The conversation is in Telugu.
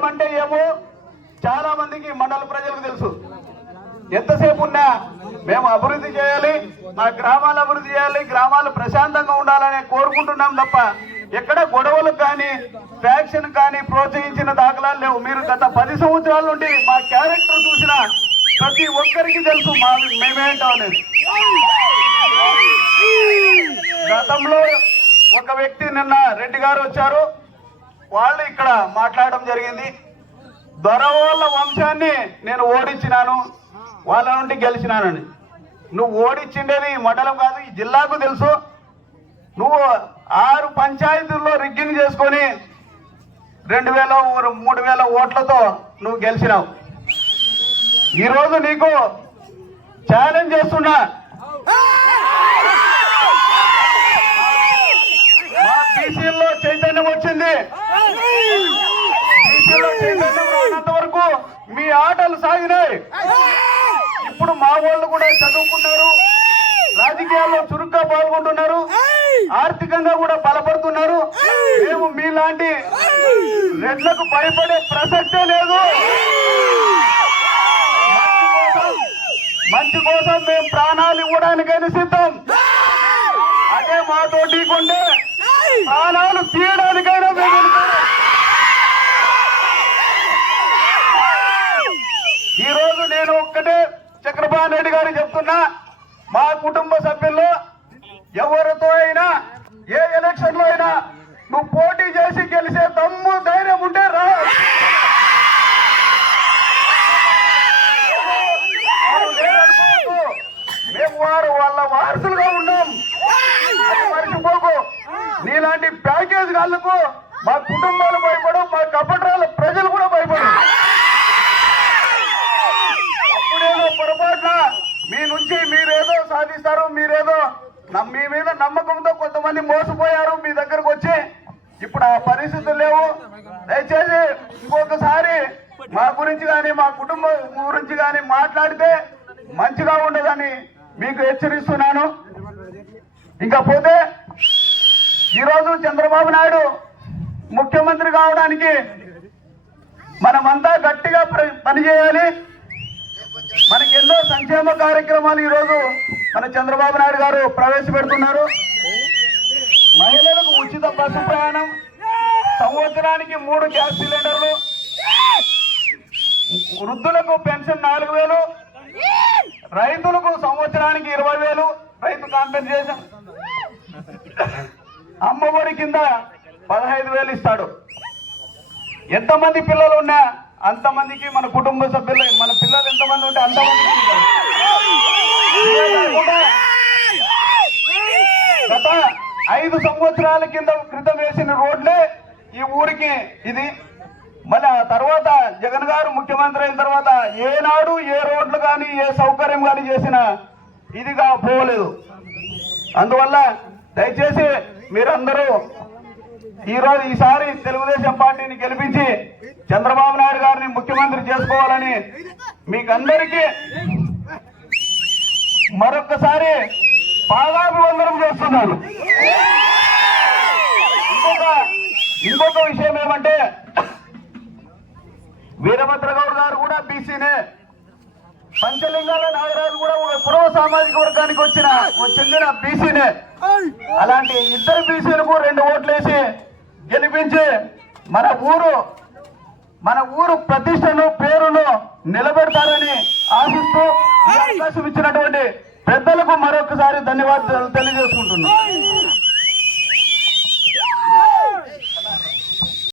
ఏమంటే అంటే ఏమో చాలా మందికి మండల ప్రజలకు తెలుసు. ఎంతసేపు ఉన్నా మేము అభివృద్ధి చేయాలి మా గ్రామాలు అభివృద్ధి చేయాలి గ్రామాలు ప్రశాంతంగా ఉండాలని కోరుకుంటున్నాం తప్ప ఎక్కడ గొడవలు కానీ ఫ్యాక్షన్ కానీ ప్రోత్సహించిన దాఖలాలు లేవు. మీరు గత పది సంవత్సరాల నుండి మా క్యారెక్టర్ చూసిన ప్రతి ఒక్కరికి తెలుసు మా మేమేంటో అనేది. గతంలో ఒక వ్యక్తి నిన్న రెడ్డి గారు వచ్చారు. వాళ్ళు ఇక్కడ మాట్లాడడం జరిగింది. దొరవాళ్ళ వంశాన్ని నేను ఓడించినాను. వాళ్ళ నుండి గెలిచినానని నువ్వు ఓడించిండేది మండలం కాదు ఈ జిల్లాకు తెలుసు. నువ్వు ఆరు పంచాయతీల్లో రిగ్గింగ్ చేసుకొని రెండు వేల మూడు వేల ఓట్లతో నువ్వు గెలిచినావు. ఈరోజు నీకు ఛాలెంజ్ చేస్తున్నా. వరకు మీ ఆటలు సాగినాయి. ఇప్పుడు మా వాళ్ళు కూడా చదువుకున్నారు రాజకీయాల్లో చురుగ్గా పాల్గొంటున్నారు. ఆర్థికంగా కూడా బలపడుతున్నారు. మేము మీలాంటి రెడ్లకు భయపడే ప్రసక్తే లేదు. మంచి కోసం మేము ప్రాణాలు ఇవ్వడానికైనా సిద్ధం. అదే మాతో ఢీకొండే ప్రాణాలు తీయడానికైనా మేము వెనుకాడం. ఈ రోజు నేను ఒక్కటే రెడ్డి గారు చెప్తున్నా మా కుటుంబ సభ్యుల్లో ఎవరితో అయినా ఏ ఎలక్షన్లో అయినా నువ్వు పోటీ చేసి గెలిచే దమ్ము ధైర్యం ఉంటే రా. వారు మేము వారు వాళ్ళ వారసులుగా ఉన్నాం. మర్చిపోకు. నీలాంటి ప్యాకేజ్ కాళ్ళకు మా కుటుంబాలు భయపడు మా కపట్రాలు నుంచి మీరేదో సాధిస్తారు మీరేదో నమ్- మీ మీద నమ్మకంతో కొంతమంది మోసపోయారు మీ దగ్గరకు వచ్చి. ఇప్పుడు ఆ పరిస్థితులు లేవు. దయచేసి ఇంకొకసారి మా గురించి కానీ మా కుటుంబం గురించి కానీ మాట్లాడితే మంచిగా ఉండదని మీకు హెచ్చరిస్తున్నాను. ఇంకా పోతే ఈరోజు చంద్రబాబు నాయుడు ముఖ్యమంత్రి కావడానికి మనమంతా గట్టిగా పనిచేయాలి. మనకి ఎన్నో సంక్షేమ కార్యక్రమాలు ఈరోజు మన చంద్రబాబు నాయుడు గారు ప్రవేశపెడుతున్నారు. మహిళలకు ఉచిత బస్సు ప్రయాణం సంవత్సరానికి మూడు గ్యాస్ సిలిండర్లు వృద్ధులకు పెన్షన్ నాలుగు వేలు రైతులకు సంవత్సరానికి ఇరవై వేలు రైతు కాంపెన్సేషన్. అమ్మఒడి కింద పదహైదు వేలు ఇస్తాడు. ఎంతమంది పిల్లలు ఉన్నా అంతమందికి మన కుటుంబ సభ్యులు మన పిల్లలు ఎంతమంది ఉంటే అంతమందికి గత ఐదు సంవత్సరాల కింద క్రితం వేసిన రోడ్లే ఈ ఊరికి ఇది. మళ్ళీ ఆ తర్వాత జగన్ గారు ముఖ్యమంత్రి అయిన తర్వాత ఏనాడు ఏ రోడ్లు కానీ ఏ సౌకర్యం కానీ చేసిన ఇదిగా పోలేదు. అందువల్ల దయచేసి మీరందరూ ఈ రోజు ఈసారి తెలుగుదేశం పార్టీని గెలిపించి చంద్రబాబు నాయుడు గారిని ముఖ్యమంత్రి చేసుకోవాలని మీకందరికీ మరొక్కసారి పాదాభివందనం చేస్తున్నాను. ఇంకొక ఇంకొక విషయం ఏమంటే వీరభద్ర గౌడ్ గారు కూడా బీసీనే. పంచలింగాల నాగరాజు కూడా ఒక పురవ సామాజిక వర్గానికి వచ్చిన చెందిన బీసీనే. అలాంటి ఇద్దరు బీసీలకు రెండు ఓట్లేసి గెలిపించి మన ఊరు మన ఊరు ప్రతిష్టను పేరును నిలబెడతారని ఆశిస్తూ అవకాశం ఇచ్చినటువంటి పెద్దలకు మరొకసారి ధన్యవాదాలు తెలియజేసుకుంటున్నాను